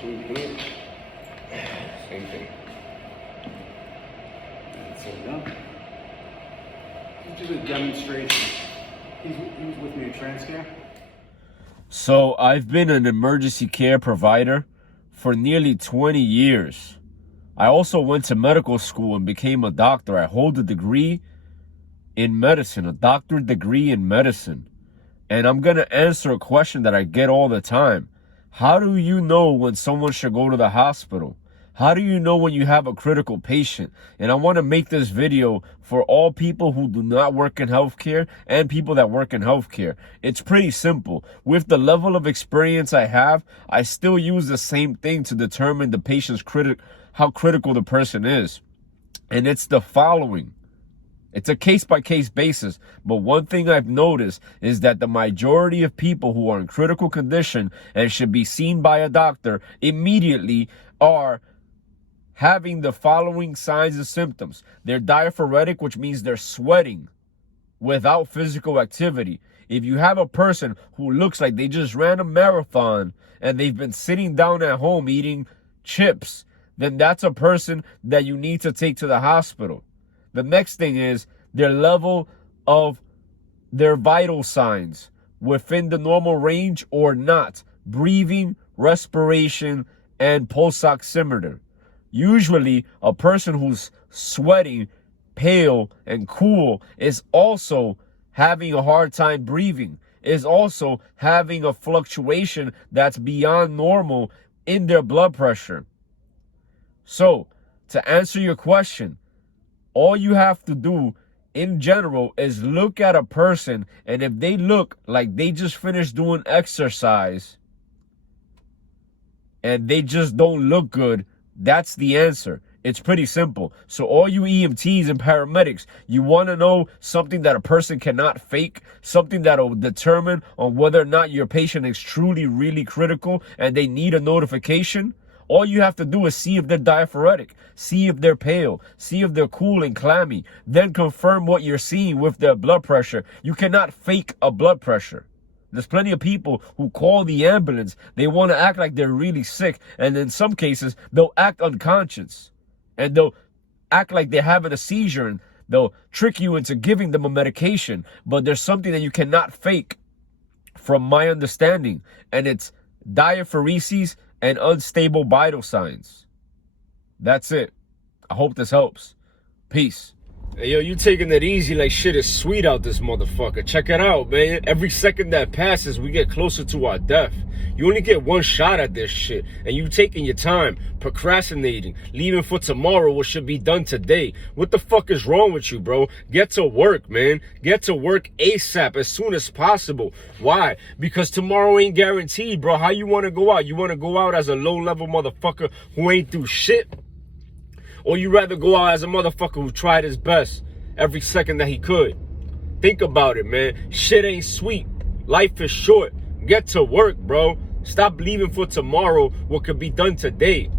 Should we do it? Same thing. That's so done. Let's do the demonstration. He was with me at Transcare. So I've been an emergency care provider for nearly 20 years. I also went to medical school and became a doctor. I hold a degree in medicine, a doctorate degree in medicine. And I'm going to answer a question that I get all the time. How do you know when someone should go to the hospital? How do you know when you have a critical patient? And I want to make this video for all people who do not work in healthcare and people that work in healthcare. It's pretty simple. With the level of experience I have, I still use the same thing to determine the patient's how critical the person is. And it's the following. It's a case-by-case basis, but one thing I've noticed is that the majority of people who are in critical condition and should be seen by a doctor immediately are having the following signs and symptoms. They're diaphoretic, which means they're sweating without physical activity. If you have a person who looks like they just ran a marathon and they've been sitting down at home eating chips, then that's a person that you need to take to the hospital. The next thing is their level of their vital signs within the normal range or not. Breathing, respiration, and pulse oximeter. Usually, a person who's sweating, pale, and cool is also having a hard time breathing, is also having a fluctuation that's beyond normal in their blood pressure. So, to answer your question, all you have to do in general is look at a person, and if they look like they just finished doing exercise and they just don't look good, that's the answer. It's pretty simple. So all you EMTs and paramedics, you want to know something that a person cannot fake, something that will determine on whether or not your patient is truly, really critical and they need a notification. All you have to do is see if they're diaphoretic, see if they're pale, see if they're cool and clammy, then confirm what you're seeing with their blood pressure. You cannot fake a blood pressure. There's plenty of people who call the ambulance. They want to act like they're really sick. And in some cases, they'll act unconscious. And they'll act like they're having a seizure. And they'll trick you into giving them a medication. But there's something that you cannot fake from my understanding. And it's diaphoresis and unstable vital signs. That's it. I hope this helps. Peace. Hey, yo, you taking it easy like shit is sweet out this motherfucker. Check it out, man. Every second that passes, we get closer to our death. You only get one shot at this shit, and you taking your time, procrastinating, leaving for tomorrow what should be done today. What the fuck is wrong with you, bro? Get to work, man. Get to work ASAP, as soon as possible. Why? Because tomorrow ain't guaranteed, bro. How you want to go out? You want to go out as a low-level motherfucker who ain't do shit? Or you rather go out as a motherfucker who tried his best every second that he could? Think about it, man. Shit ain't sweet. Life is short. Get to work, bro. Stop leaving for tomorrow what could be done today.